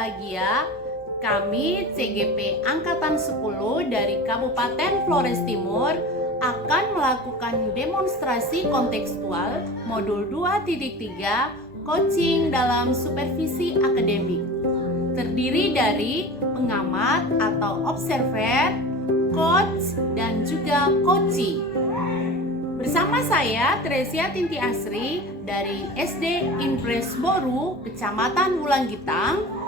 berbahagia, kami CGP Angkatan 10 dari Kabupaten Flores Timur akan melakukan demonstrasi kontekstual modul 2.3 coaching dalam supervisi akademik. Terdiri dari pengamat atau observer, coach, dan juga coachee. Bersama saya Tresia Tinti Asri dari SD Impres Boru, Kecamatan Wulanggitang.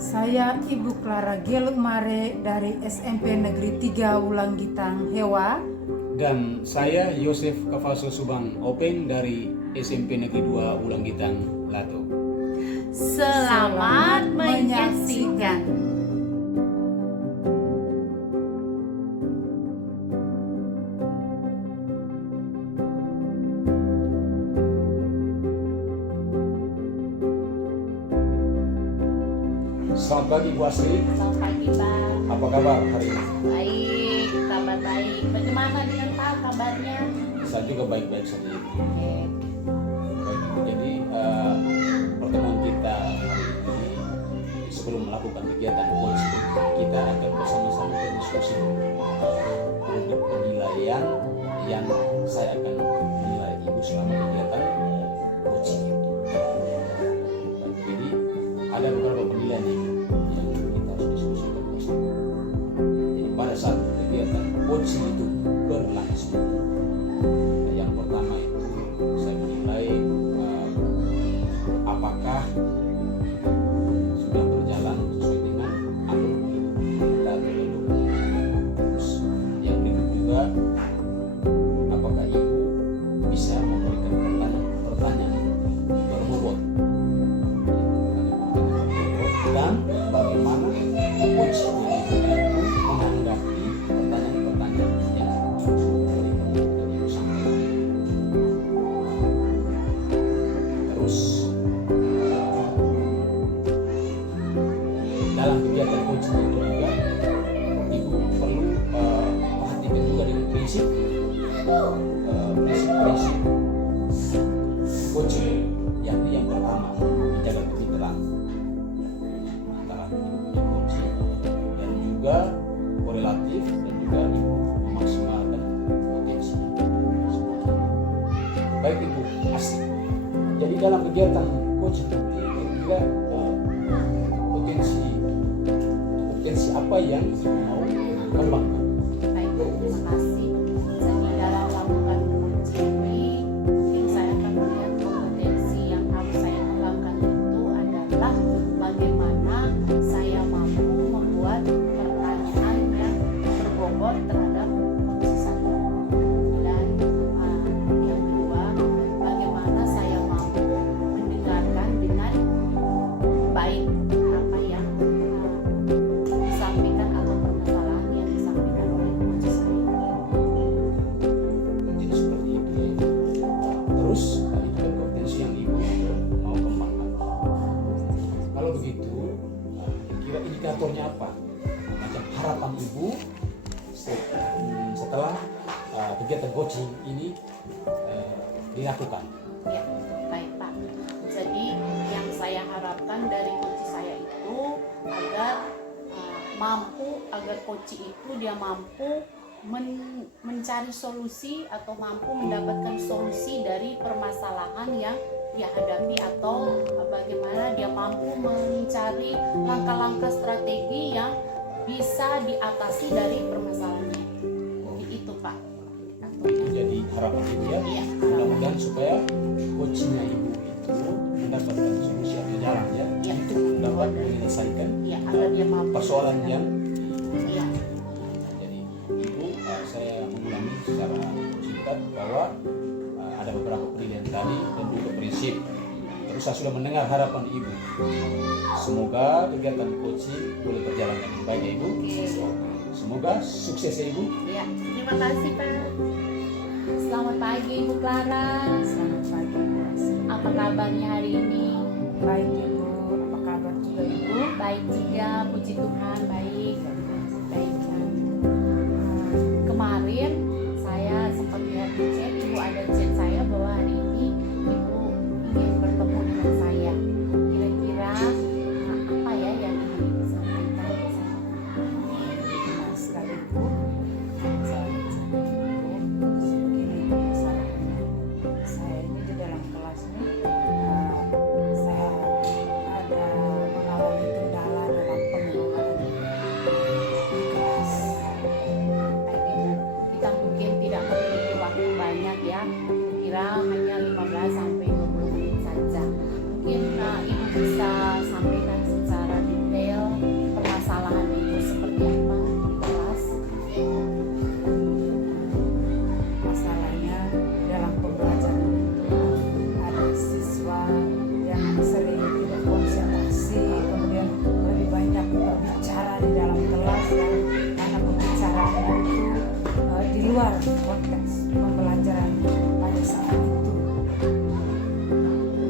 Saya Ibu Clara Geluk Mare dari SMP Negeri 3 Wulanggitang, Hewa. Dan saya Yosef Kafaso Subang Openg dari SMP Negeri 2 Wulanggitang, Lato. Selamat menyaksikan. Selamat pagi Bu Asri. Selamat pagi Pak. Apa kabar hari ini? Baik, kabar baik. Bagaimana dengan Pak kabarnya? Saya juga baik-baik saja. Oke. Baik, jadi pertemuan kita hari ini sebelum melakukan kegiatan coaching, kita akan bersama-sama berdiskusi untuk penilaian yang saya akan menilai Ibu selama kegiatan coaching itu. Jadi ada beberapa penilaian yang kita harus diskusikan bersama. Jadi pada saat kegiatan coaching itu berlangsung, yang pertama itu saya menilai apakah sudah berjalan sesuai dengan alur kita atau belum. Terus yang berikut juga, apakah Ibu bisa memberikan pertanyaan berbobot dan bagaimana coach yang Ibu menanggapi pertanyaan-pertanyaan yang diberikan dan Ibu sampaikan. Terus dalam kegiatan coaching itu juga Ibu perlu perhatikan juga dengan prinsip coaching, yakni yang pertama menjaga kemitraan antara Ibu punya coaching dan juga korelatif dan juga Ibu memaksimalkan potensinya. Baik Ibu Asri, jadi dalam kegiatan coaching nanti juga potensi apa yang Ibu mau kembangkan? Baik, terima kasih. Jadi dalam melakukan coaching ini, mungkin saya akan melihat kompetensi yang harus saya kembangkan itu adalah bagaimana saya mampu membuat pertanyaan yang berbobot terhadap coach saya. Dan yang kedua, bagaimana saya mampu mendengarkan dengan baik apa yang disampaikan atau permasalahan yang disampaikan oleh coach saya. Jadi seperti itu ya. Terus itu kan potensi yang Ibu mau kembangkan. Kalau begitu, kira indikatornya apa? Macam harapan Ibu setelah kegiatan coaching ini dilakukan. Ya, baik Pak. Jadi yang saya harapkan dari coach saya itu agar agar coach itu dia mampu mencari solusi atau mampu mendapatkan solusi dari permasalahan yang dia hadapi, atau bagaimana dia mampu mencari langkah-langkah strategi yang bisa diatasi dari permasalahannya. Jadi itu Pak. Itu jadi harapan Ibu ya. Iya, Mudah-mudahan supaya coachingnya Ibu itu mendapatkan solusi atau jalan ya, Iya. untuk dapat menyelesaikan Ya, agar dia mampu persoalan yang Iya. jadi Ibu, saya mengulangi secara singkat bahwa ada beberapa penilaian tadi dan juga prinsip. Terus saya sudah mendengar harapan Ibu. Semoga kegiatan coaching boleh berjalan dengan baik ya Ibu. Semoga sukses ya Ibu. Ya, terima kasih Pak. Selamat pagi Ibu Clara. Selamat pagi, Bu Asri. Apa kabarnya hari ini? Baik Ibu, apa kabar juga Ibu? Baik juga, puji Tuhan, baik. Baik. Kemarin saya sempat lihat di chat, Ibu ada chat saya bahwa hari ini Ibu ingin bertemu dengan saya. Kira-kira apa ya kira-kira hanya 15 sampai 20 menit saja. Mungkin Ibu bisa sampaikan secara detail permasalahan itu seperti apa di kelas. Masalahnya dalam pembelajaran itu ada siswa yang sering tidak konsentrasi, kemudian lebih banyak berbicara di dalam kelas yang karena pembicaraannya itu di luar konteks pembelajaran pada saat itu.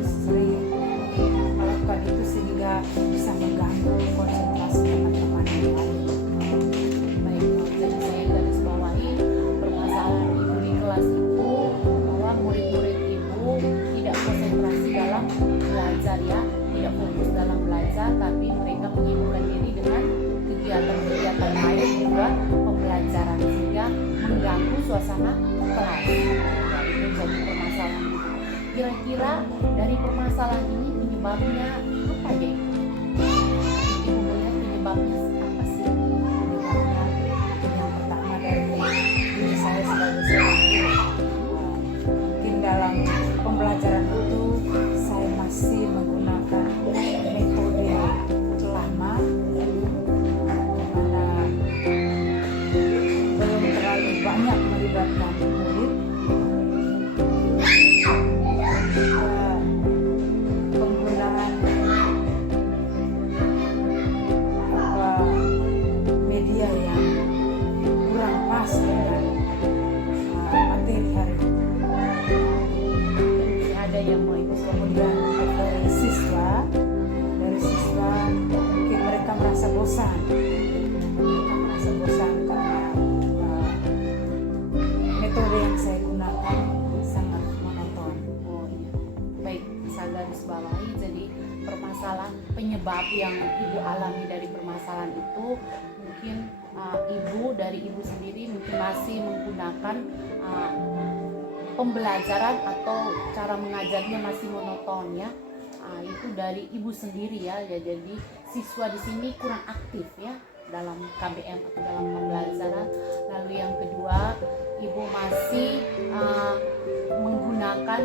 Sering melakukan itu sehingga bisa mengganggu konsentrasi teman-teman yang lain. Baik, jadi saya garis bawahi permasalahan Ibu di kelas itu bahwa murid-murid Ibu tidak konsentrasi dalam belajar ya, tidak fokus dalam belajar, tapi mereka menyibukkan diri dengan kegiatan-kegiatan lain di luar pembelajaran sehingga mengganggu suasana kelas. Ya, itu jadi permasalahan Ibu. Kira-kira dari permasalahan ini penyebabnya apa ya Ibu? Ibu melihat penyebabnya apa sih? Penyebabnya yang pertama dari diri saya sebagai seorang guru. Mungkin dalam pembelajaran itu saya masih menggunakan metode lama, dimana belum terlalu banyak melibatkan murid. Penggunaan media yang kurang pas dengan materi hari ini. Ada yang mau Ibu Kemudian dari siswa mungkin mereka merasa bosan karena metode yang saya gunakan sangat monoton. Oh iya. Baik, bisa garis bawahi. Jadi permasalahan penyebab yang Ibu alami dari permasalahan itu mungkin Ibu dari Ibu sendiri mungkin masih menggunakan pembelajaran atau cara mengajarnya masih monoton ya. Itu dari Ibu sendiri ya. Jadi siswa di sini kurang aktif ya dalam KBM atau dalam pembelajaran. Lalu yang kedua, Ibu masih menggunakan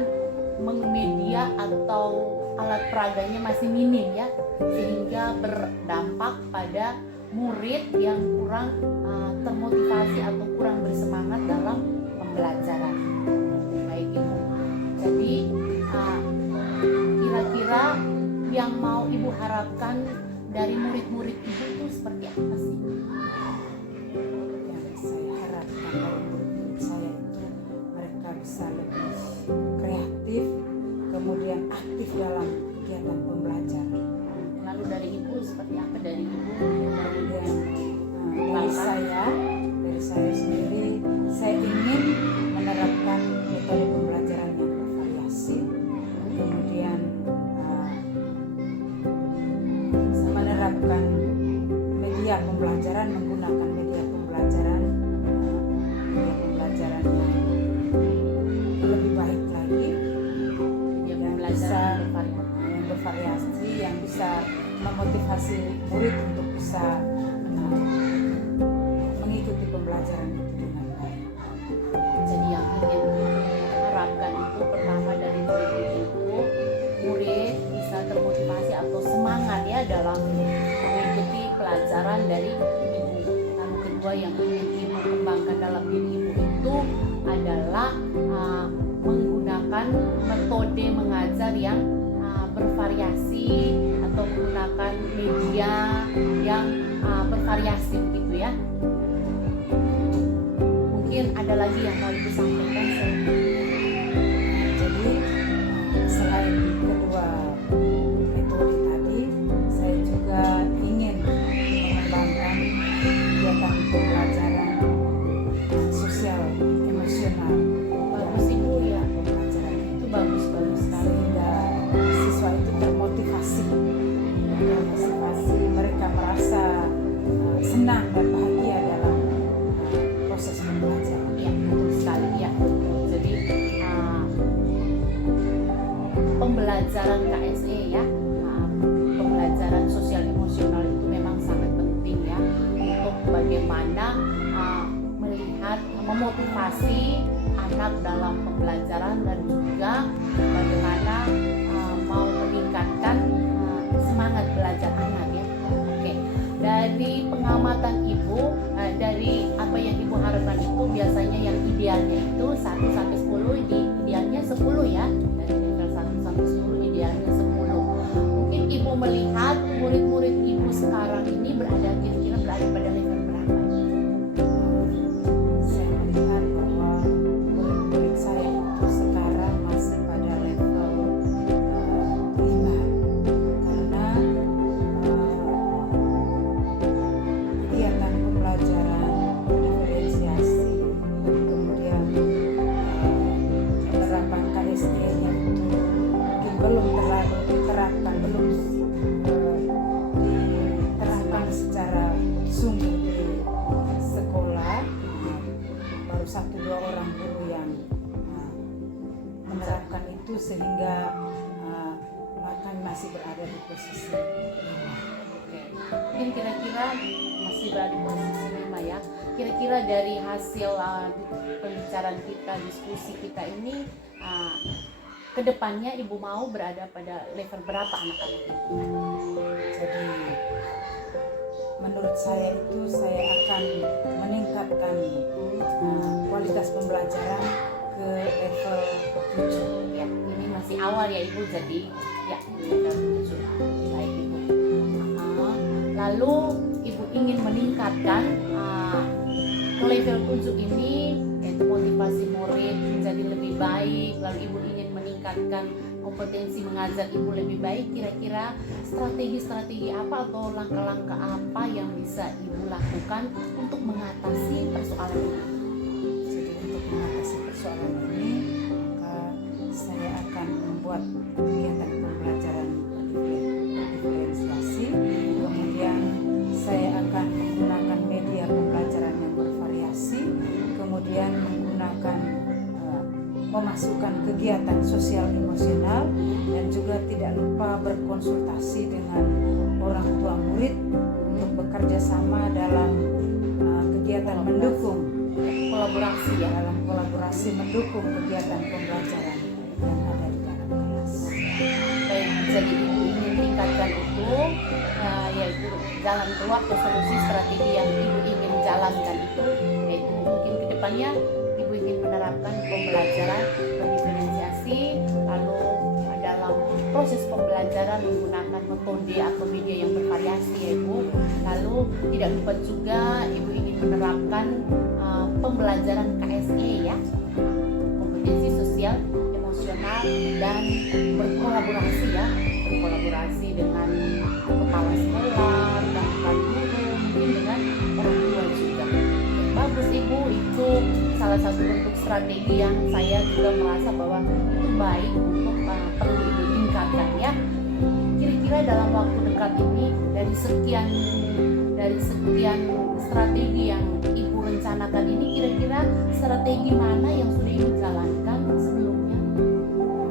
media atau alat peraganya masih minim ya, sehingga berdampak pada murid yang kurang termotivasi atau kurang bersemangat dalam pembelajaran. Baik Ibu. Jadi kira-kira yang mau Ibu harapkan dari murid-murid Ibu itu seperti apa sih? Yang saya harapkan dari murid-murid saya itu mereka bisa lebih kreatif, kemudian aktif dalam kegiatan pembelajaran. Lalu dari Ibu seperti apa dari Ibu? Kemudian dari saya sendiri, saya ingin menerapkan metode pembelajaran yang bervariasi, kemudian menerapkan media pembelajaran, menggunakan media pembelajaran yang lebih baik lagi, Yang yang belajar yang bervariasi, yang bisa memotivasi murid untuk bisa mengikuti pembelajaran itu dengan baik. Jadi yang ingin harapkan itu pertama dari murid itu, murid bisa termotivasi atau semangat ya dalam mengikuti pelajaran dari Ibu. Lalu kedua yang ingin Ibu kembangkan dalam diri Ibu itu adalah menggunakan metode mengajar yang bervariasi atau menggunakan media yang bervariasi begitu ya. Mungkin ada lagi yang mau Ibu sampaikan. Jadi selain kedua metode tadi, saya juga ingin mengembangkan kegiatan pembelajaran sosial emosional. Bagus Ibu ya, Pembelajaran itu bagus sekali. sehingga siswa itu termotivasi, mereka merasa senang dan bahagia dalam proses pembelajaran. Ya, betul sekali ya. Jadi pembelajaran KSE ya, pembelajaran sosial emosional itu memang sangat penting ya untuk bagaimana melihat memotivasi anak dalam pembelajaran dan juga bagaimana mau meningkatkan semangat belajar anak ya. Oke, dari pengamatan Ibu, dari apa yang Ibu harapkan itu biasanya yang idealnya itu 1 sampai 10, idealnya 10 ya. Dari level 1 sampai 10 idealnya 10. Mungkin Ibu melihat murid-murid Ibu sekarang ini kira-kira berada pada level berapa? Saya melihat bahwa murid-murid saya itu sekarang masih pada level 5, karena kegiatan pembelajaran diferensiasi, kemudian penerapan KSD-nya itu mungkin belum terlalu diterapkan, belum diterapkan secara sungguh di sekolah. Baru 1-2 orang guru yang menerapkan itu, sehingga kami masih berada di posisi 5. Oke, mungkin kira-kira masih berada di posisi 5 ya. Kira-kira dari hasil pembicaraan kita, diskusi kita ini, kedepannya Ibu mau berada pada level berapa anak-anak itu? Jadi menurut saya itu saya akan meningkatkan kualitas pembelajaran ke level 7. Ya, ini masih awal ya Ibu, jadi ya level 7. Baik Ibu. Lalu Ibu ingin meningkatkan ke level 7 ini, yaitu motivasi murid menjadi lebih baik. Lalu Ibu ingin meningkatkan kompetensi mengajar Ibu lebih baik. Kira-kira strategi-strategi apa atau langkah-langkah apa yang bisa Ibu lakukan untuk mengatasi persoalan ini? Jadi untuk mengatasi persoalan ini, maka saya akan membuat kegiatan pembelajaran diferensiasi, kemudian saya akan menggunakan media pembelajaran yang bervariasi, kemudian menggunakan memasukkan kegiatan sosial emosional, dan juga tidak lupa berkonsultasi dengan orang tua murid untuk bekerja sama dalam kegiatan mendukung Kolaborasi ya. dalam kolaborasi mendukung kegiatan pembelajaran yang ada di dalam kelas. Baik, jadi Ibu ingin tingkatkan itu, yaitu jalan keluar ke solusi strategi yang Ibu ingin jalankan itu, yaitu mungkin ke depannya Ibu ingin menerapkan pembelajaran berdiferensiasi, lalu dalam proses pembelajaran menggunakan metode atau media yang bervariasi ya Ibu. Lalu tidak lupa juga Ibu ingin menerapkan pembelajaran KSE ya, kompetensi sosial, emosional, dan berkolaborasi ya, berkolaborasi dengan kepala sekolah, dengan guru, mungkin dengan orang tua juga. Bagus Ibu, itu salah satu bentuk strategi yang saya juga merasa bahwa itu baik untuk perlu Ibu tingkatkan ya. Kira-kira dalam waktu dekat ini dari sekian strategi yang Ibu rencanakan ini, kira-kira strategi mana yang sudah Ibu jalankan sebelumnya?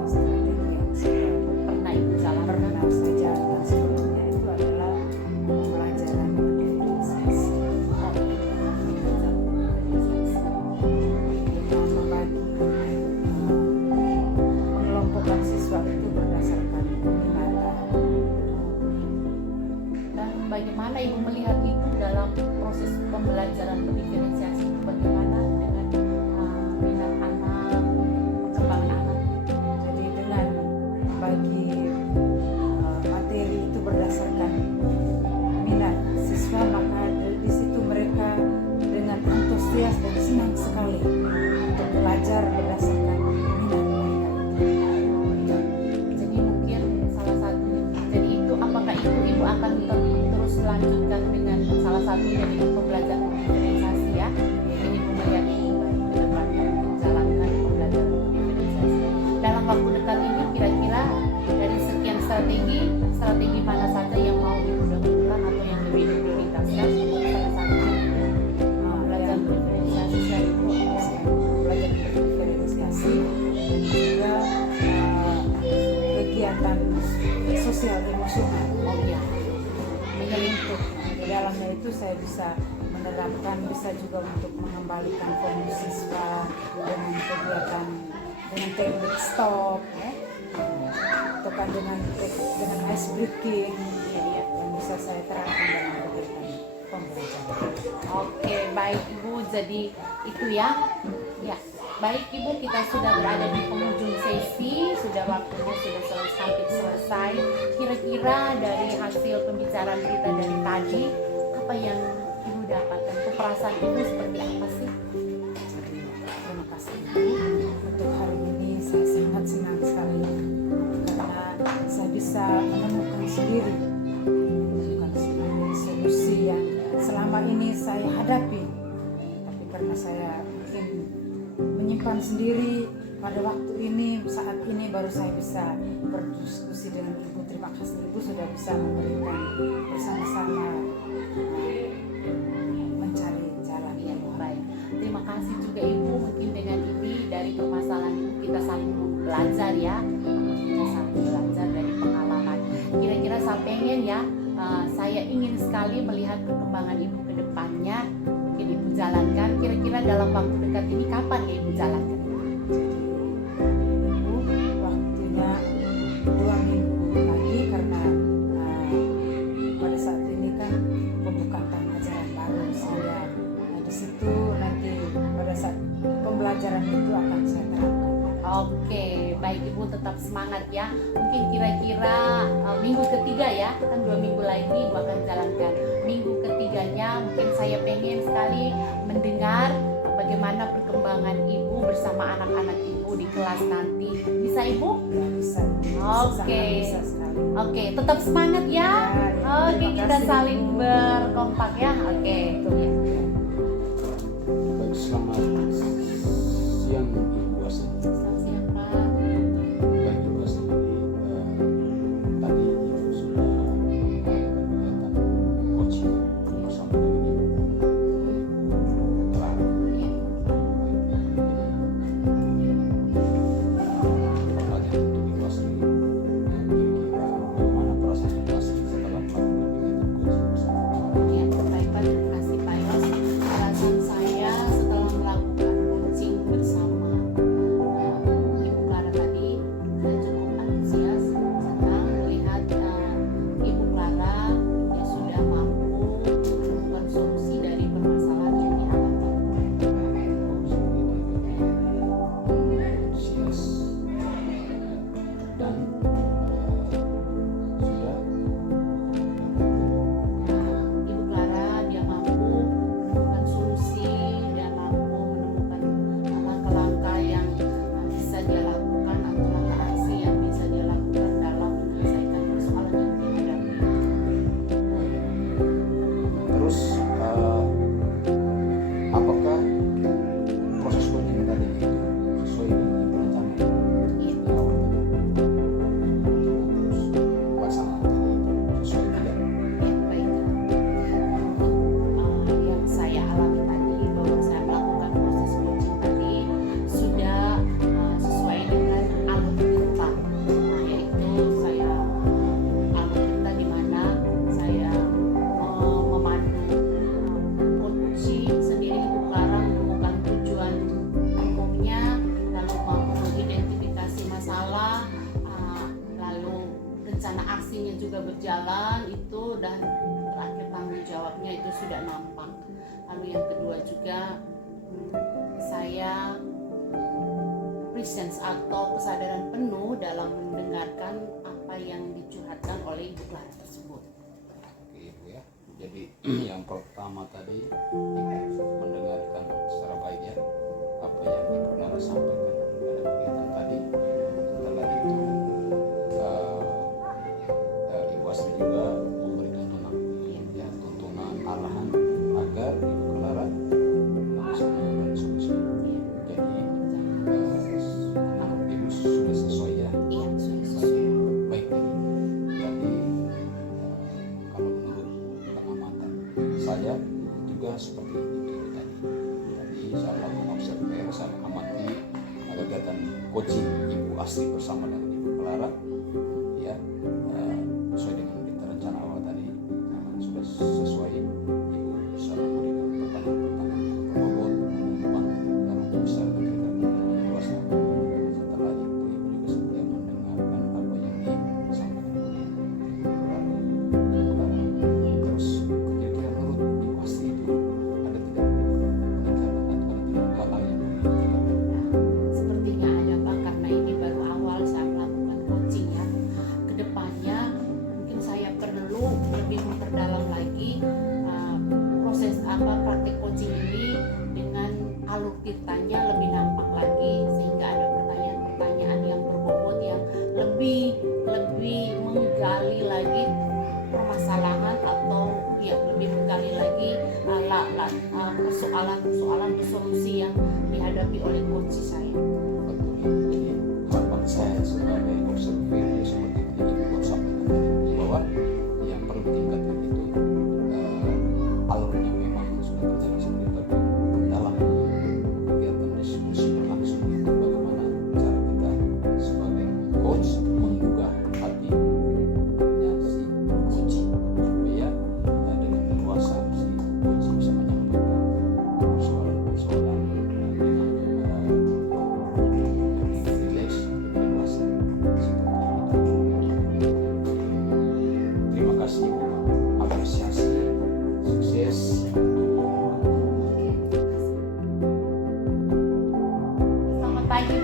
Strategi yang sudah Pernah Ibu jalankan? pernah saya jalankan sebelumnya itu adalah pembelajaran diferensiasi. Dengan membagi mengelompokkan siswa itu berdasarkan minat. Dan bagaimana Ibu melihat itu dalam proses pembelajaran diferensiasi itu, bagaimana dengan minat anak, perkembangan anak? Jadi dengan bagi materi itu berdasarkan minat siswa, maka di situ mereka dengan antusias dan senang sekali untuk belajar berdasarkan minat mereka itu. Jadi mungkin salah satu, jadi itu apakah itu Ibu akan terus lanjutkan dengan salah satunya dengan pembelajaran diferensiasi ya? Jadi Ibu melihat ini baik ke depannya untuk menjalankan pembelajaran diferensiasi. Dalam waktu dekat ini kira-kira dari sekian strategi mana saja yang mau Ibu dahulukan atau yang lebih diprioritaskan untuk salah satu pembelajaran diferensiasi saya itu? Belajar diferensiasi dan juga kegiatan sosial emosional. Oh iya, menyelintuh Di dalam dalamnya itu saya bisa menerapkan, bisa juga untuk mengembalikan fokus siswa dengan kegiatan dengan teknik stop ya, atau kan dengan ice breaking yang bisa saya terapkan dalam kegiatan pembelajaran. Oke, baik Ibu. Jadi itu ya. Ya, baik Ibu, kita sudah berada di penghujung sesi, sudah waktunya sudah hampir selesai. Kira-kira dari hasil pembicaraan kita dari tadi, apa yang Ibu dapatkan? Perasaan Ibu seperti apa sih? Jadi terima kasih Ibu. Untuk hari ini saya sangat senang sekali karena saya bisa menemukan sendiri solusi yang selama ini saya hadapi, tapi karena saya mungkin menyimpan sendiri pada waktu ini, saat ini baru saya bisa berdiskusi dengan Ibu. Terima kasih Ibu sudah bisa memberikan bersama-sama mencari jalan yang Baik, terima kasih juga Ibu. Mungkin dengan ini dari permasalahan Ibu kita saling belajar ya. Kita saling belajar dari pengalaman. Kira-kira saya pengen ya, saya ingin sekali melihat perkembangan Ibu ke depannya. Mungkin Ibu jalankan. Kira-kira dalam waktu dekat ini kapan ya Ibu jalankan? Ibu waktunya 2 minggu lagi karena pada saat ini kan pembukaan tahun ajaran baru saya. Di situ nanti pada saat pembelajaran itu akan saya terapkan. Oke, baik Ibu, tetap semangat ya. Mungkin kira-kira minggu ketiga ya, kan 2 minggu lagi Ibu akan jalankan. Minggu ketiganya mungkin saya pengen sekali mendengar bagaimana perkembangan Ibu bersama anak-anak Ibu di kelas nanti. Bisa Ibu? Ya, bisa. Oke. Bisa sekali. Oke, tetap semangat ya. Ya, Oke, terima kita kasih, saling Ibu. berkompak ya. Oke. Ya. Baik, selamat siang Ibu Asri. Selamat siang, Pak. Baik Ibu Asri, tadi Ibu sudah kegiatan coaching bersama dengan Ibu Clara. Iya. Pertanyaan untuk Ibu Asri, kira-kira bagaimana perasaan Ibu Asri setelah melakukan kegiatan coaching bersama Clara? Ya, baik Pak, terima kasih Pak Yos. Perasaan saya setelah melakukan coaching bersama Ibu Clara tadi, saya cukup antusias, senang melihat Ibu Clara yang sudah mampu menemukan solusi dari permasalahan yang dialami. Antusias dan sudah Ibu Clara dia mampu menemukan solusi, dia mampu menemukan langkah-langkah yang bisa dia lakukan atau langkah aksi yang bisa dia lakukan dalam menyelesaikan persoalan yang dia hadapi. terus apakah proses coaching tadi itu sesuai dengan Ibu rencana? Iya. Terus pelaksanaan tadi itu sesuai tidak? Ya, baik. Yang saya alami tadi bahwa saya melakukan proses coaching tadi sudah sesuai dengan alur kita, yaitu saya alur kita di mana saya memandu coaching sendiri. Ibu Clara menemukan tujuan umumnya, lalu mengidentifikasi masalah, lalu rencana aksinya juga berjalan itu, dan terakhir tanggung jawabnya itu sudah nampak. Lalu yang kedua juga saya presence atau kesadaran penuh dalam mendengarkan apa yang dicurhatkan oleh Ibu Clara tersebut. Oke Ibu ya. Jadi yang pertama tadi Ibu mendengarkan secara baik ya apa yang Ibu Clara sampaikan dalam kegiatan tadi. Setelah itu Ibu Asri juga memberi tuntunan, ya, tuntunan arahan agar Ibu Clara bisa menemukan solusi. Jadi Ibu sudah sesuai ya. Iya, sudah sesuai. Baik jadi kalau menurut pengamatan saya juga seperti itu tadi. Tadi saya lakukan observasi, saya mengamati kegiatan coaching Ibu Asri bersama dengan Ibu Clara, ya sesuai dengan kita rencana awal tadi sudah sesuai.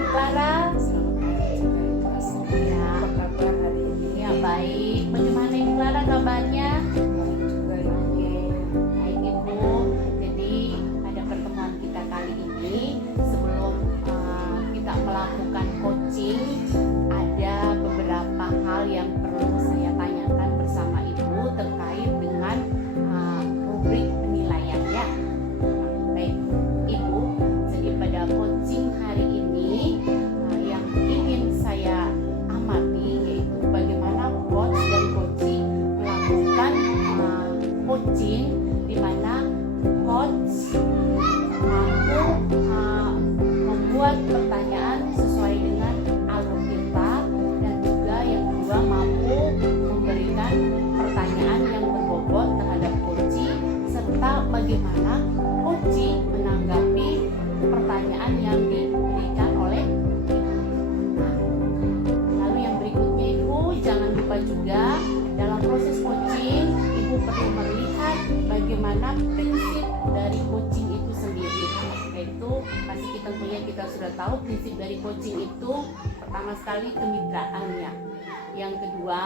Ibu Clara. Selamat pagi juga Ibu Asri. Ya. Apa kabar hari ini? Ya baik. Bagaimana Ibu Clara kabarnya? Baik juga Ibu. Oke, baik Ibu. Jadi pada pertemuan kita kali ini sebelum kita melakukan coaching, ada beberapa hal yang perlu saya tanyakan bersama Ibu terkait dengan rubrik penilaian ya. Baik Ibu, jadi pada coaching hari ini yang ingin saya amati yaitu bagaimana coach dan coaching melakukan coaching di mana coach mampu membuat pertanyaan sesuai dengan alur kita dan juga yang kedua mampu memberikan pertanyaan yang berbobot terhadap coaching serta bagaimana coaching menanggapi pertanyaan yang diberikan oleh ibu. Nah, lalu yang berikutnya Ibu jangan lupa juga dalam proses coaching Ibu perlu melihat bagaimana prinsip dari coaching itu sendiri. Yaitu pasti kita sudah tahu prinsip dari coaching itu pertama sekali kemitraan ya. Yang kedua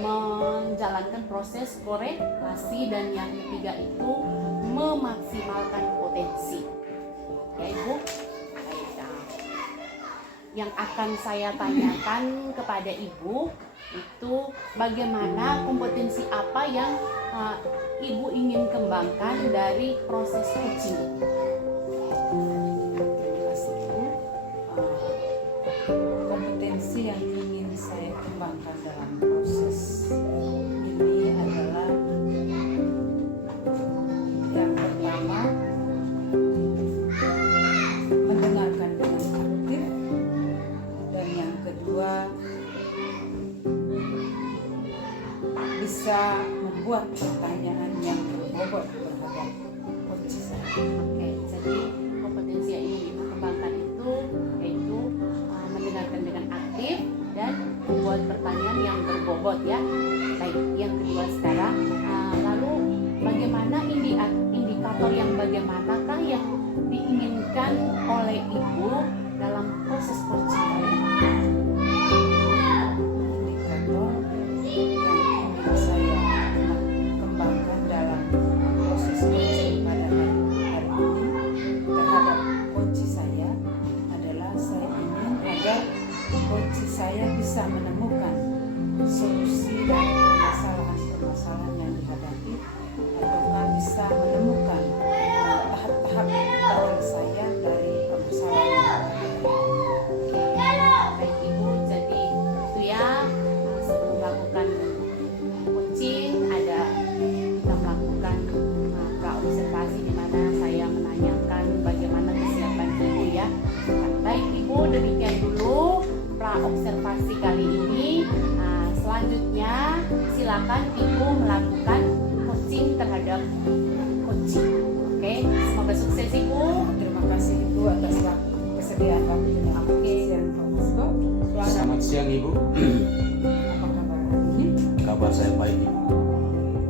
menjalankan proses korelasi dan yang ketiga itu memaksimalkan potensi. Ya Ibu. Baik. Yang akan saya tanyakan kepada Ibu itu bagaimana kompetensi apa yang Ibu ingin kembangkan dari proses coaching itu. Terima kasih Bu. Kompetensi yang ingin saya kembangkan dalam proses ini adalah yang pertama mendengarkan dengan aktif, dan yang kedua bisa membuat pertanyaan yang berbobot terhadap coach saya. Oke, jadi kompetensi yang ingin Ibu kembangkan itu yaitu mendengarkan dengan aktif dan membuat pertanyaan yang berbobot ya. Baik, yang kedua sekarang lalu bagaimana indikator yang bagaimanakah yang diinginkan oleh Ibu dalam proses coaching kali ini? Indikator yang ingin saya kembangkan dalam proses coaching pada hari ini terhadap coach saya adalah saya ingin agar coach saya bisa menemukan solusi dari permasalahan-permasalahan yang dihadapi atau bisa menemukan tahap-tahap penyelesaian dari permasalahan yang dihadapi. Baik Ibu, jadi itu ya sebelum melakukan coaching ada kita melakukan pra-observasi di mana saya menanyakan bagaimana kesiapan Ibu ya. Nah, baik Ibu, demikian dulu pra-observasi kali ini. Selanjutnya silakan Ibu melakukan coaching terhadap coaching. Oke, semoga sukses Ibu. Terima kasih Ibu atas kesediaan waktunya. Siang Pak Masko. Selamat siang Ibu. Apa kabar hari ini? Kabar saya baik Ibu.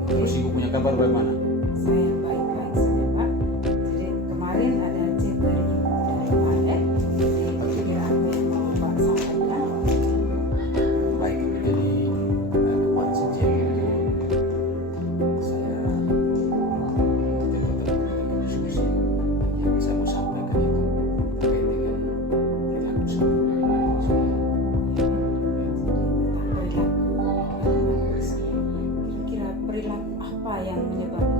Terus Ibu punya kabar bagaimana? Saya baik-baik saja Pak. Jadi kemarin ada chat dari Pak Ed. Jadi kira apa yang mau Pak sampaikan? Baik, jadi teman sejak itu saya diskusi yang saya mau sampaikan itu terkait dengan perilaku seorang Kira-kira perilaku apa yang menyebabkan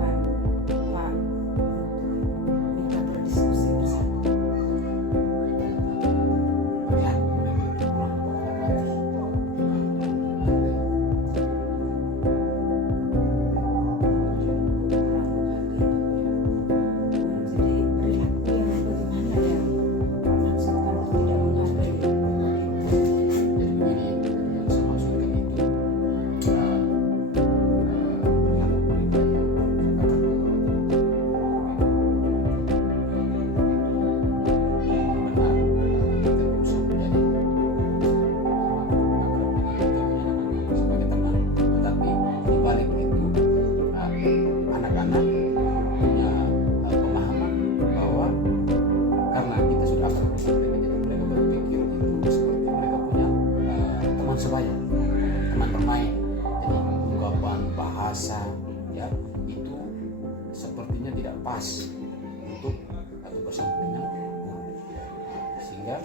sebaya, teman bermain. Jadi ungkapan bahasa ya itu sepertinya tidak pas untuk atau bersama dengan guru, sehingga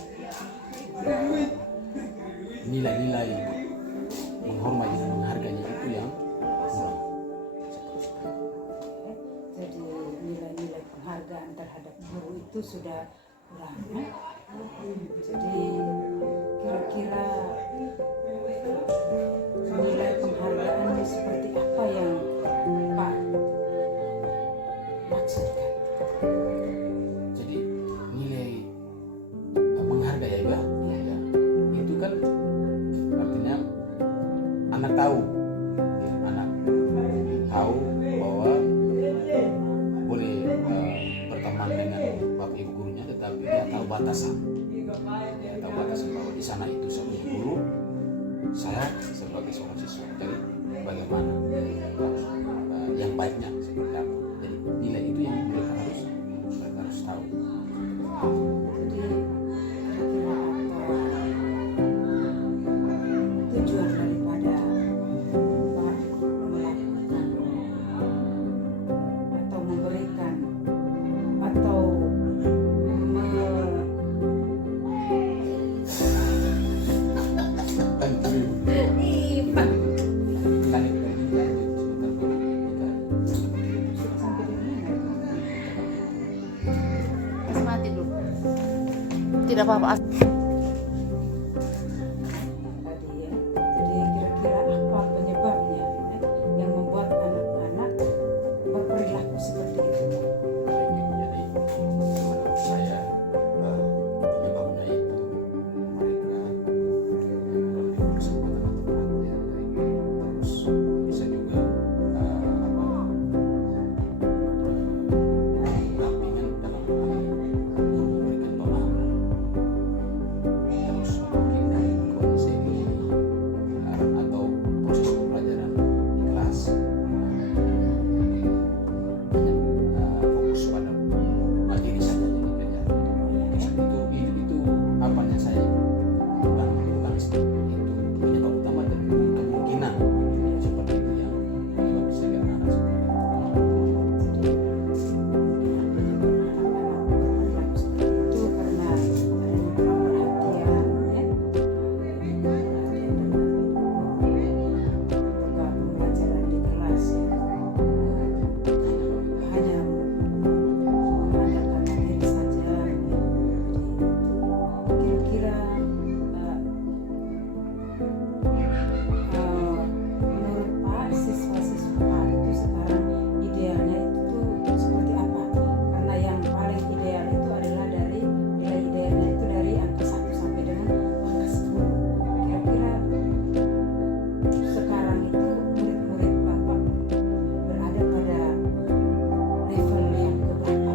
nilai-nilai menghormati dan menghargainya itu yang kurang. Jadi nilai-nilai penghargaan terhadap guru itu sudah kurang ya? Jadi kira-kira nilai penghargaan seperti apa yang Pak maksudkan? Jadi nilai menghargai ya, ya, itu kan artinya anak tahu, ya, anak tahu bahwa boleh berteman dengan bapak ibu gurunya, tetapi dia tahu batasan, bahwa di sana itu sebagai guru, saya sebagai seorang siswa. Jadi bagaimana yang baiknya seperti apa? Jadi nilai itu yang mereka harus tahu. Jadi kira-kira apa tujuan daripada Pak melakukan atau memberikan atau Mas mati dulu. Tidak apa-apa. tadi ya. Jadi kira-kira apa penyebabnya ya, yang membuat anak-anak berperilaku seperti itu? Jadi menurut saya penyebabnya itu mereka bersama dengan teman-teman, terus bisa juga dampingan dalam memberikan pemahaman, terus mungkin dari kondisi atau proses pembelajaran di kelas fokus pada materi saja jadi pelajaran itu apanya saya bukan itu penyebab utama dan kemungkinan seperti itu yang bisa anak seperti itu. Itu karena adanya kurang perhatian ya. Ketika pembelajaran di kelas ya, hanya mengandalkan materi saja ya. Kira-kira menurut Pak, siswa-siswa Pak itu sekarang idealnya itu seperti apa? Karena yang paling ideal itu adalah dari nilai idealnya itu dari angka 1 sampai dengan angka 10. Kira-kira sekarang itu murid-murid Bapak berada pada level yang keberapa?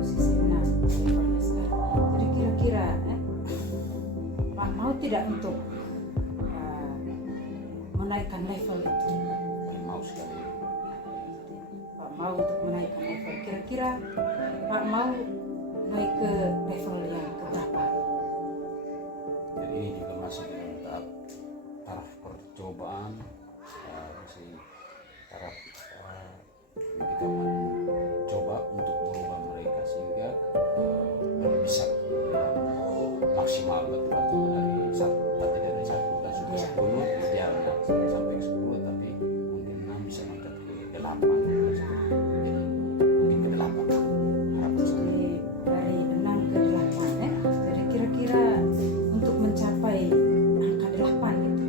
Posisi 6 levelnya sekarang. Jadi kira-kira Pak mau tidak untuk menaikkan level itu? Mau sekali. Pak mau untuk menaikkan level. Kira-kira Pak mau naik ke level yang keberapa? Jadi ini juga masih dalam tahap percobaan, masih taraf kita mencoba untuk merubah mereka sehingga bisa maksimal betul dari satu, tapi dari satu dan sudah 10 ideal sampai ke 10, tapi mungkin 6 bisa mencapai ke 8, jadi mungkin ke 8 harapan saya. Jadi dari 6 ke 8 ya. Jadi kira-kira untuk mencapai angka 8 itu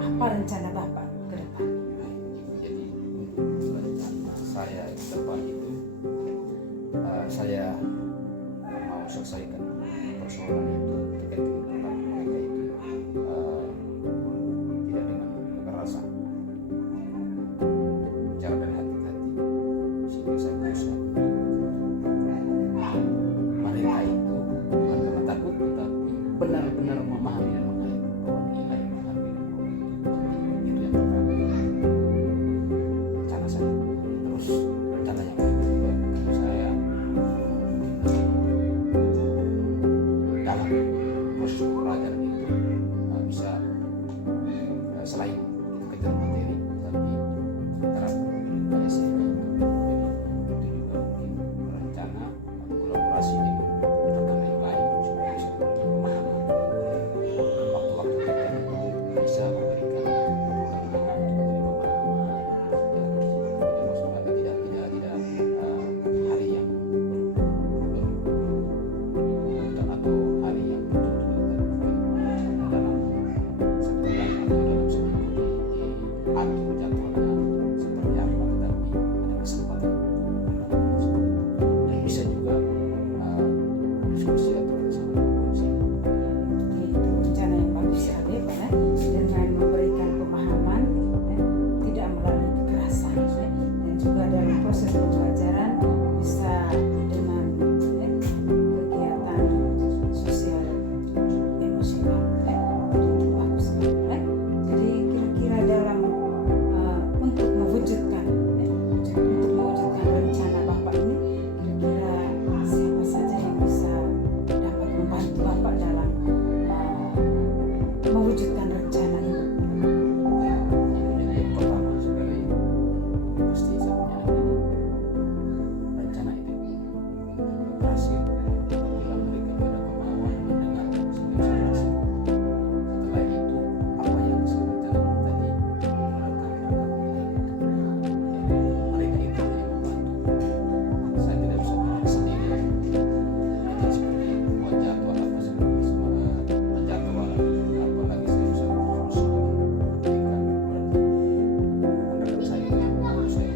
apa rencana Bapak ke depan? Jadi rencana saya ke depan itu saya mau selesaikan persoalan itu terkait dengan mereka itu dalam proses pembelajaran itu bisa selain kita kejar materi tapi terapkan PSE. Jadi itu juga mungkin rencana kolaborasi dengan rekan yang lain supaya bisa memberikan pemahaman. Waktu-waktu kita itu bisa memberikan pemahaman tidak hari yang bukan atau hari yang dalam sebulan atau dalam seminggu diatur jadwalnya seperti apa, tetapi ada kesempatan dan bisa juga diskusi atau bersama diskusi. Itu rencana yang bagus ya, Pak ya, dengan memberikan pemahaman ya, tidak melalui kekerasan ya, dan juga dalam proses pembelajaran bisa dengan ya, kegiatan sosial emosional ya, itu bagus ya. Jadi kira-kira dalam untuk mewujudkan ya, untuk mewujudkan rencana Bapak ini, kira-kira siapa saja yang bisa dapat membantu Bapak dalam mewujudkan rencana ini? Jadi yang pertama sekali pasti saya punya rencana itu berhasil apabila mereka ada kemauan mendengar aspirasi. Setelah itu apa yang saya rencanakan tadi mereka itu yang membantu. Saya tidak bisa bergerak sendiri. Jadi seperti membuat jadwal apa seperti menjadwal apalagi saya bisa berfungsi dengan menurut saya yang menurut saya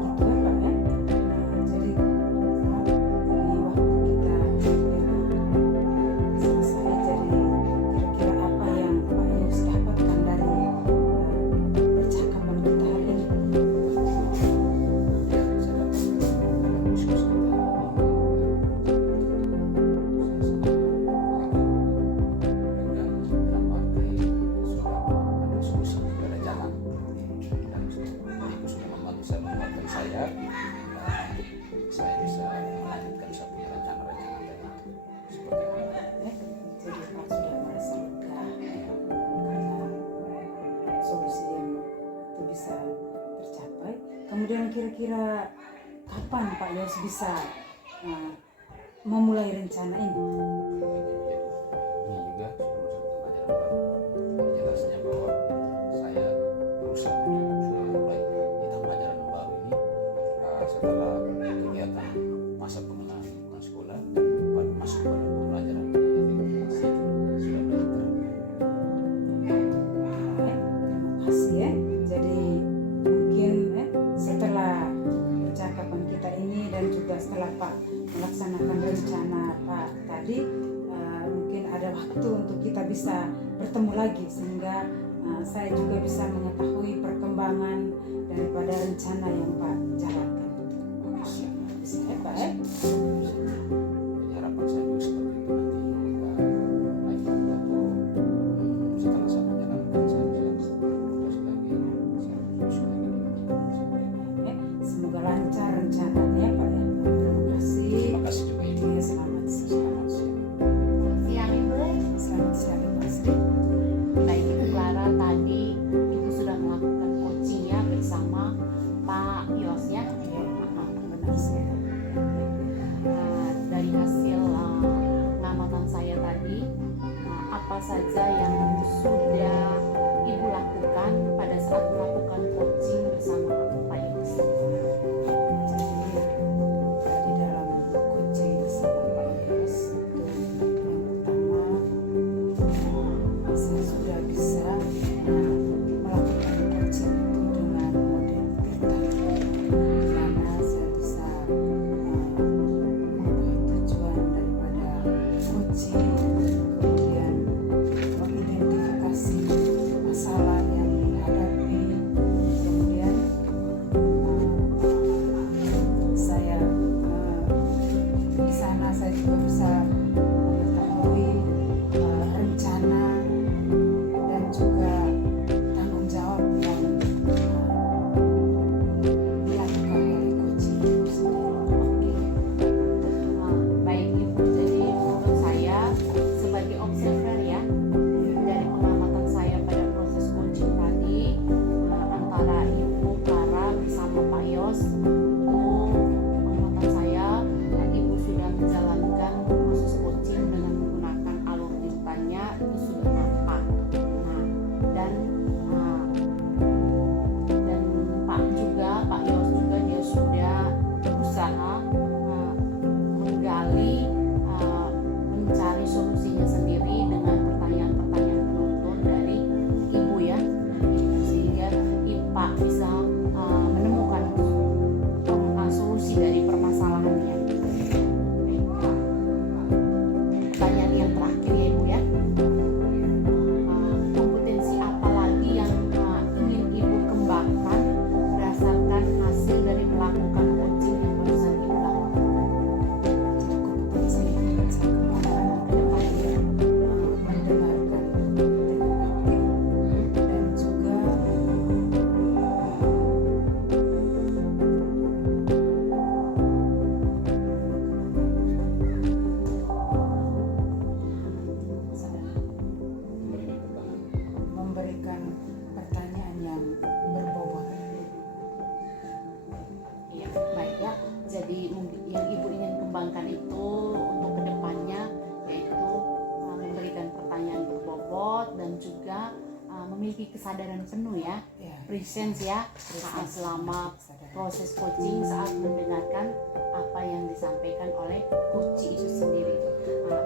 Itu ya Pak ya. Jadi waktu kita selesai, jadi kira-kira apa yang Pak Yus dapatkan dari percakapan kita hari ini? yang saya dapat dalam diskusi kita dalam arti sudah diskusi pada jalan dan itu sudah membantu saya menguatkan saya saya bisa melanjutkan saya punya rencana-rencana tadi seperti itu. Jadi Pak sudah merasa lega karena solusi yang itu bisa tercapai. Kemudian kira-kira kapan Pak Yus bisa memulai rencana ini? Ini juga sebelum saya pelajaran baru jelasnya bahwa saya berusaha untuk sudah mulai di tahun pelajaran baru ini setelah kegiatan masa pengenalan lingkungan sekolah dan pada masuk pada pembelajaran efektivitas sudah belajar. Terima kasih ya. Jadi mungkin setelah percakapan kita ini dan juga setelah Pak melaksanakan rencana Pak tadi, mungkin ada waktu untuk kita bisa bertemu lagi sehingga saya juga bisa mengetahui perkembangan daripada rencana yang Pak jalankan. Bisa ya Pak ya? Jadi harapan saya juga seperti itu nanti atau setelah saya menjalankan saya bisa berkomunikasi lagi saya diskusi lagi dengan ibu. Ya, semoga lancar rencananya Pak ya. Terima kasih. Terima kasih juga ibu. Ya, selamat siang. Siang Ibu. Selamat siang Pak Sri. Baik Ibu Clara, tadi Ibu sudah melakukan coaching ya bersama Pak Yos ya. Benar sih. Dari hasil pengamatan saya tadi, apa saja yang sudah Ibu lakukan pada saat melakukan coaching bersama Pak Yos? Jadi dalam coaching bersama Pak Yos itu yang pertama saya sudah bisa melakukan coaching itu dengan model kita, di mana saya bisa mengetahui tujuan daripada coaching, kemudian memiliki kesadaran penuh ya, Ya. presence ya, saat selama proses coaching, saat mendengarkan apa yang disampaikan oleh coach itu sendiri.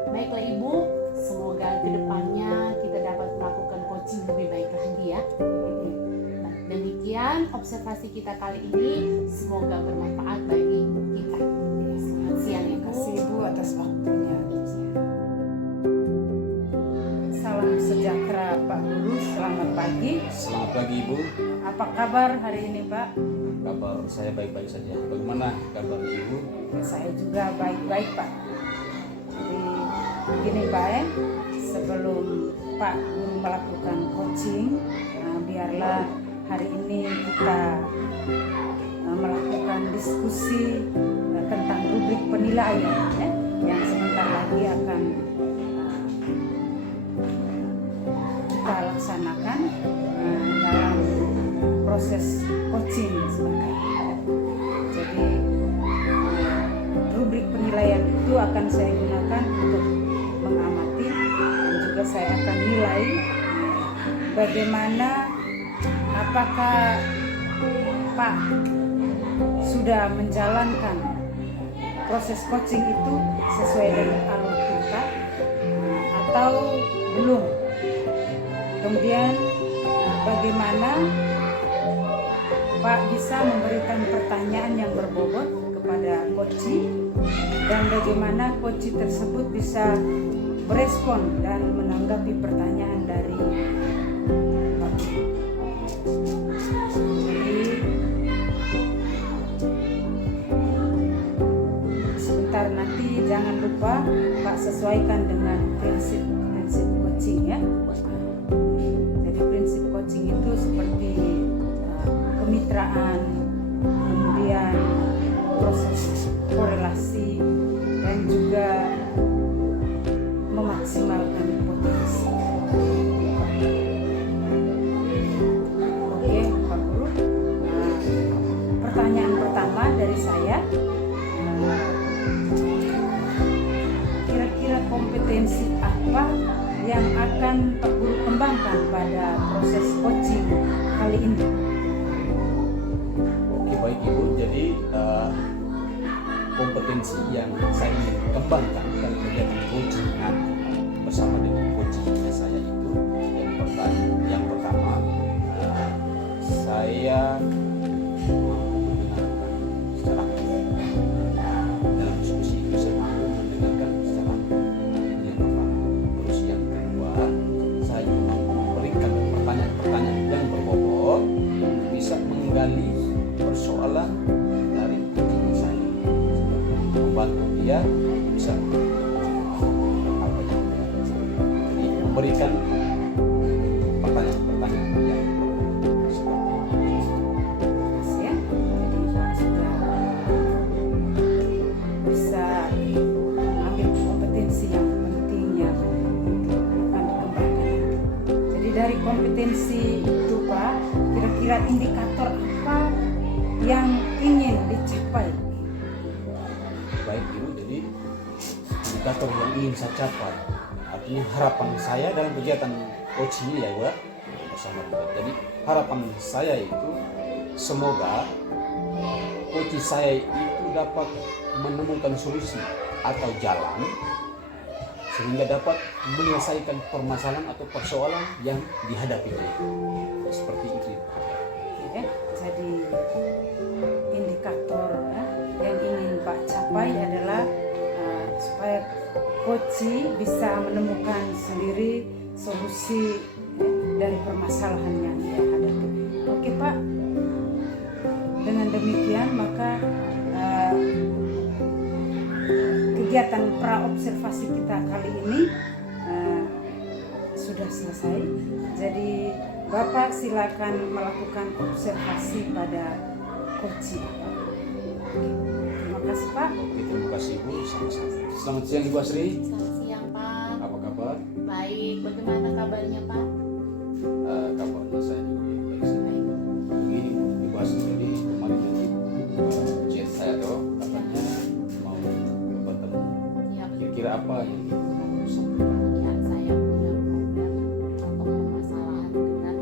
Baiklah Ibu, semoga kedepannya kita dapat melakukan coaching lebih baik lagi ya. Demikian observasi kita kali ini, semoga bermanfaat bagi kita. Selamat siang Terima Ibu. kasih Ibu atas waktunya. Salam sejahtera Pak Guru, selamat pagi. Selamat pagi Ibu. Apa kabar hari ini Pak? Kabar saya baik-baik saja. Bagaimana kabar Ibu? Ya, saya juga baik-baik Pak. Jadi begini Pak sebelum Pak Guru melakukan coaching, biarlah hari ini kita melakukan diskusi tentang rubrik penilaian yang sebentar lagi akan kita laksanakan dalam proses coaching sebenarnya. Jadi rubrik penilaian itu akan saya gunakan untuk mengamati dan juga saya akan nilai bagaimana, apakah Pak sudah menjalankan proses coaching itu sesuai dengan alur kita atau belum. Kemudian bagaimana Pak bisa memberikan pertanyaan yang berbobot kepada coach dan bagaimana coach tersebut bisa berespon dan menanggapi pertanyaan dari Pak. Jadi sebentar nanti jangan lupa Pak sesuaikan dengan prinsip coaching ya. Jadi prinsip coaching itu seperti kemitraan, kemudian proses korelasi dan juga memaksimalkan potensi. Oke Pak Guru, pertanyaan pertama dari saya, kira-kira kompetensi apa yang akan Pak Guru kembangkan pada proses coaching kali ini? Oke baik Ibu, jadi kompetensi yang saya ingin kembangkan dalam kegiatan coaching nanti bersama dengan coaching saya itu yang pertama saya mendengarkan secara aktif. Dalam diskusi itu saya mampu mendengarkan secara aktif. Yang pertama, terus yang kedua saya juga mampu memberikan pertanyaan-pertanyaan yang berbobot untuk bisa menggali persoalan dari coaching saya, membantu dia bisa apa yang jadi memberikan pertanyaan-pertanyaan yang seperti itu. Ya, jadi Pak sudah bisa mengambil kompetensi yang penting yang akan dikembangkan. Jadi dari kompetensi itu Pak, kira-kira indikator apa yang ingin dicapai? Baik Ibu, jadi indikator yang ingin saya capai, artinya harapan saya dalam kegiatan coaching ini ya Ibu bersama kita. Jadi harapan saya itu semoga coach saya itu dapat menemukan solusi atau jalan sehingga dapat menyelesaikan permasalahan atau persoalan yang dihadapinya. Seperti itu. Ya, jadi indikator yang ingin Pak capai adalah supaya coach bisa menemukan sendiri solusi dari permasalahan yang dia hadapi. Oke Pak, dengan demikian maka kegiatan pra-observasi kita kali ini sudah selesai. Jadi Bapak silakan melakukan observasi pada coach. Terima kasih Pak. Oke, terima kasih Ibu. Sama-sama. Selamat siang Ibu Asri. Selamat siang Pak. Apa kabar? Baik, bagaimana kabarnya Pak? Kabarnya saya juga baik sekali. Begini Ibu Asri, jadi kemarin tadi chat saya tuh katanya mau bertemu. Ya, Kira-kira apa yang Ibu mau sampaikan? ya saya punya problem atau permasalahan dengan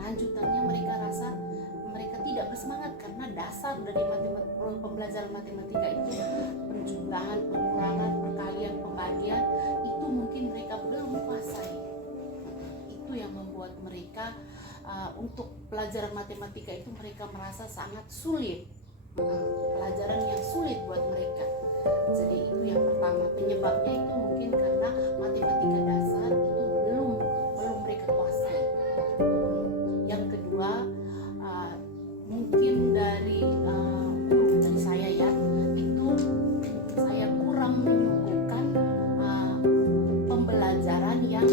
kelanjutannya mereka rasa mereka tidak bersemangat karena dasar dari pembelajaran matematika itu penjumlahan, pengurangan, perkalian, pembagian itu mungkin mereka belum kuasai. Itu yang membuat mereka untuk pelajaran matematika itu mereka merasa sangat sulit, pelajaran yang sulit buat mereka. Jadi itu yang pertama, penyebabnya itu mungkin karena matematika dasar itu belum mereka kuasai. Yang kedua, mungkin dari saya ya, itu saya kurang menyuguhkan pembelajaran yang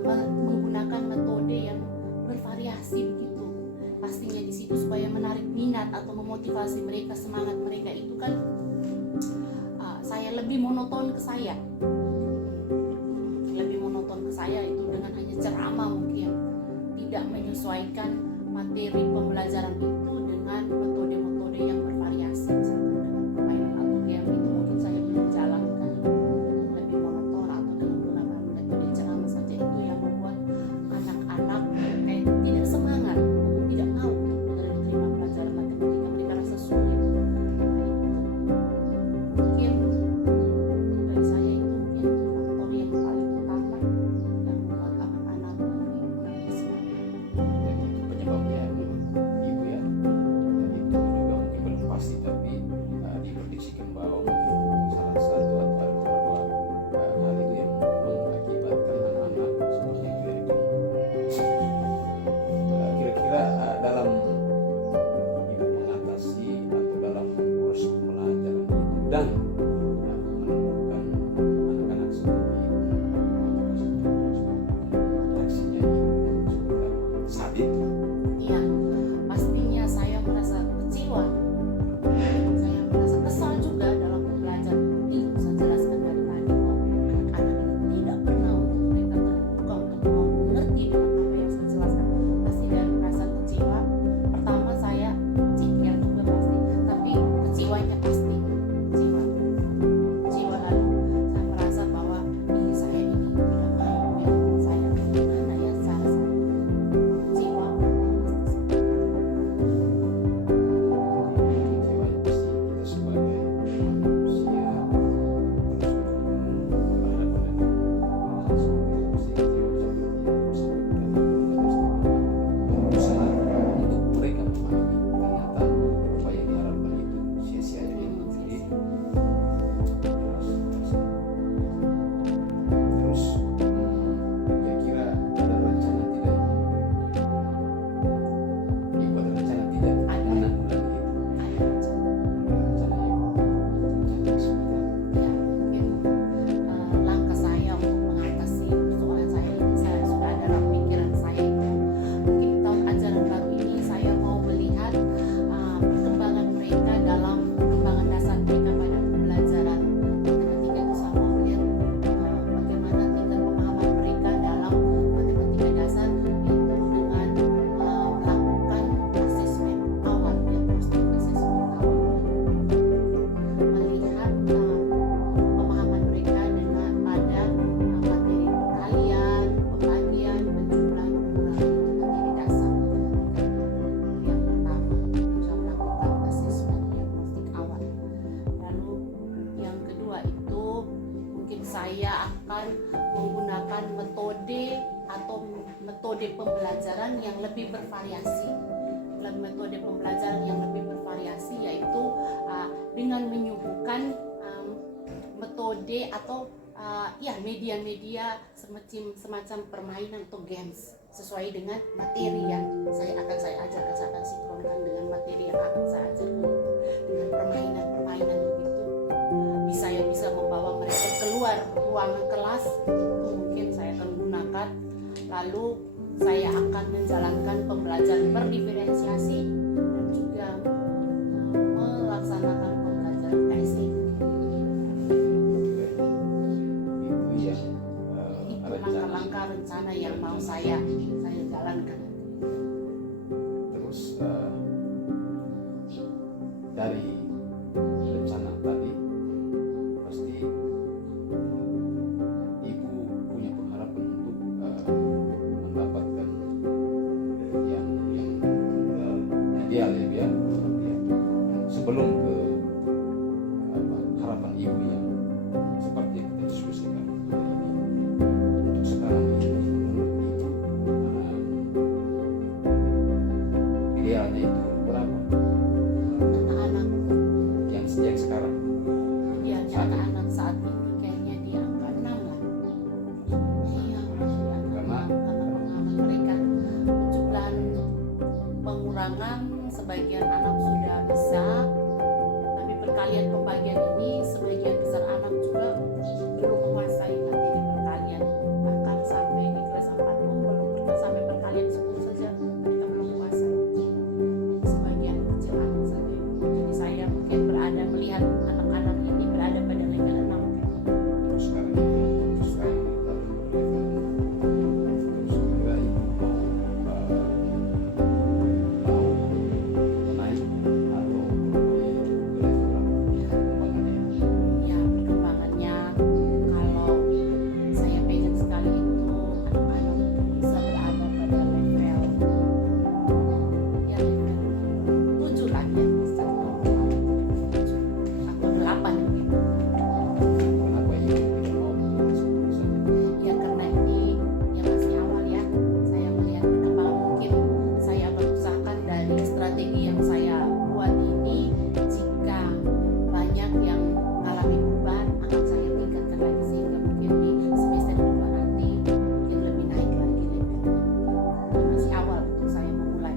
menggunakan metode yang bervariasi begitu. Pastinya di situ supaya menarik minat atau memotivasi mereka, semangat mereka itu kan saya lebih monoton ke saya itu dengan hanya ceramah, mungkin tidak menyesuaikan materi pembelajaran itu dengan metode-metode yang bervariasi, misalkan dengan permainan atau game itu mungkin saya belum jalankan, lebih monoton, atau dengan menggunakan metode ceramah saja itu yang membuat anak-anak kayak tidak semangat atau tidak mau menerima pelajaran matematika, mereka rasa sulit. Mungkin dari saya itu mungkin faktor yang paling utama yang membuat anak-anak kurang bersemangat. Dan itu penyebabnya ibu ya, dan itu juga mungkin belum pasti, tapi diprediksikan bahwa mungkin salah satu atau ada beberapa hal itu yang mengakibatkan anak-anak seperti itu ya. Kira-kira dalam ibu mengatasi atau dalam proses pembelajaran itu dan menemukan anak-anak seperti itu, reaksinya ibu saat itu. Iya, pastinya saya merasa kecewa, saya merasa kesal juga dalam belajar. Saya jelaskan dari tadi bahwa anak-anak ini tidak pernah untuk mereka terbuka untuk mau mengerti dengan apa yang saya jelaskan. Pasti dari merasa kecewa. Pertama saya cengkel juga pasti, tapi kecewanya pasti kecewa. Lalu saya merasa bahwa ini saya ini tidak mau ya, saya gimana ya cara saya kecewa. Kita sebagai manusia berusaha untuk mereka memahami ternyata apa yang diharapkan itu sia-sia jadi terus kira-kira ada rencana tidak ibu, ada rencana tidak menanggulangi itu? Ya, mungkin langkah saya untuk mengatasi persoalan saya ini, saya sudah ada dalam pikiran saya itu. Mungkin tahun ajaran baru ini saya mau melihat perkembangan mereka dalam perkembangan dasar mereka pada pembelajaran matematika itu. Saya mau melihat bagaimana tingkat pemahaman mereka dalam matematika dasar itu dengan melakukan asesmen awal, diagnostik asesmen awal, melihat pemahaman mereka dengan pada materi perkalian, pembagian, penjumlahan, pengurangan itu materi dasar matematika. Yang pertama, saya melakukan asesmen diagnostik awal. Lalu yang kedua itu mungkin saya akan menggunakan metode pembelajaran yang lebih bervariasi. Metode pembelajaran yang lebih bervariasi yaitu dengan menyuguhkan metode atau media-media semacam permainan atau games sesuai dengan materi yang akan saya ajarkan. Saya akan sinkronkan dengan materi yang akan saya ajarkan dengan permainan begitu. Bisa membawa mereka keluar ruangan kelas, itu mungkin saya akan gunakan. Lalu saya akan menjalankan pembelajaran berdiferensiasi dan juga melaksanakan pembelajaran KSI. Itu ya Itu langkah-langkah rencana yang mau saya jalankan. Terus dari rencana tadi pasti ibu punya pengharapan untuk mendapatkan sebelum ke harapan ibu yang seperti yang kita diskusikan hari ini. Untuk sekarang ini menurut ibu idealnya itu berapa Anak-anak yang sekarang? idealnya Saat ini. anak-anak saat ini kayaknya di angka 6 lah. Iya, Karena karena pengalaman mereka penjumlahan pengurangan sebagian anak sudah bisa, tapi perkalian pembagian ini sebagian besar anak juga belum menguasai materi perkalian, bahkan sampai di kelas 4 pun belum pernah sampai perkalian 10 saja mereka belum menguasai, sebagian kecil anak saja. Jadi saya mungkin berada melihat anak-anak ini berada pada level 6. terus sekarang ini sekarang kita terus kira ibu mau naik atau di level perkembangannya. Ya, perkembangannya kalau saya pengen sekali itu anak-anak itu bisa berada pada level ya level 7 lah ya, bisa 7 atau 8 gitu. Kenapa ibu tidak mau menjadi saja? Ya karena ini yang masih awal ya, saya melihat perkembangan, mungkin saya berusahakan dari strategi yang saya buat ini, jika banyak yang mengalami perubahan akan saya tingkatkan lagi sehingga mungkin di semester kedua nanti mungkin lebih naik lagi levelnya. Masih awal untuk saya memulai.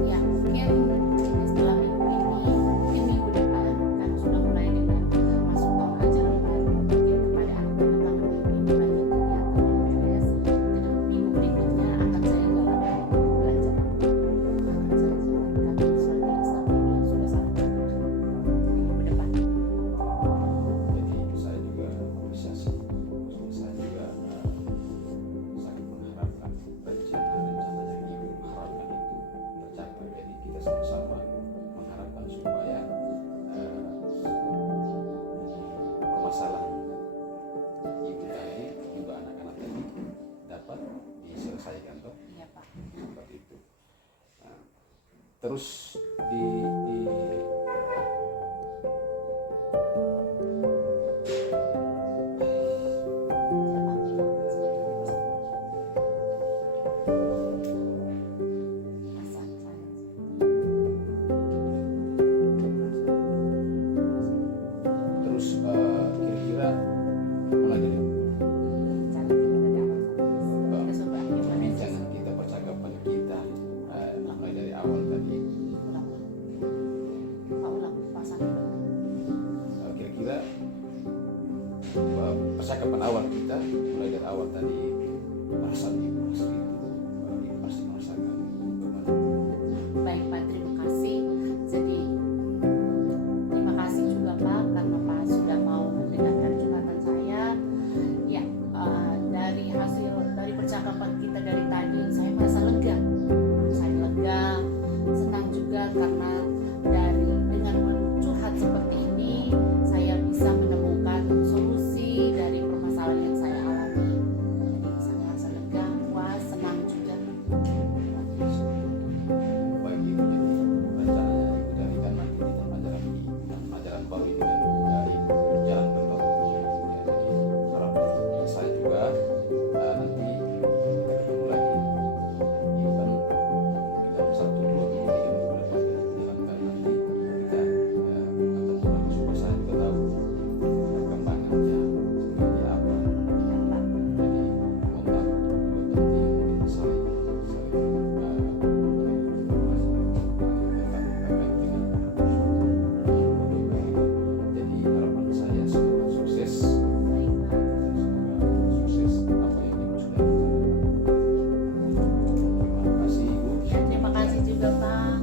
Ya mungkin setelah minggu ini, mungkin minggu depan kan sudah mulai dengan masuk tahun ajaran baru, mungkin kepada anak-anak tahun ini banyak kegiatan yang beres. Dan minggu berikutnya akan saya jalankan belajar, akan saya jalankan strategi-strategi yang sudah saya lakukan minggu depan. Jadi saya juga apresiasi, saya juga sangat mengharapkan rencana-rencana yang ibu harapkan itu tercapai. Jadi kita sama-sama mengharapkan supaya permasalahan ibu tadi juga anak-anak tadi dapat diselesaikan toh, Iya Pak. seperti itu. Nah, terus di Perasaan saya. terus kira-kira mulai dari Cara kita dari awal sampai kita coba gimana sih? perbincangan kita, percakapan kita mulai dari awal tadi, Ulang. Pak ulang pasang itu. kira-kira percakapan awal kita mulai dari awal tadi perasaan ibu pasti ibu pasti merasakan bagaimana. Baik Pak, terima kasih. Jadi terima kasih juga Pak karena Pak sudah mau mendengarkan curhatan saya. Ya, dari hasil dari percakapan kita dari tadi saya merasa lega. Saya lega, senang juga karena dengan curhat seperti ini saya bisa menemukan solusi dari permasalahan yang saya alami. Jadi saya merasa lega, puas, senang. juga Pak.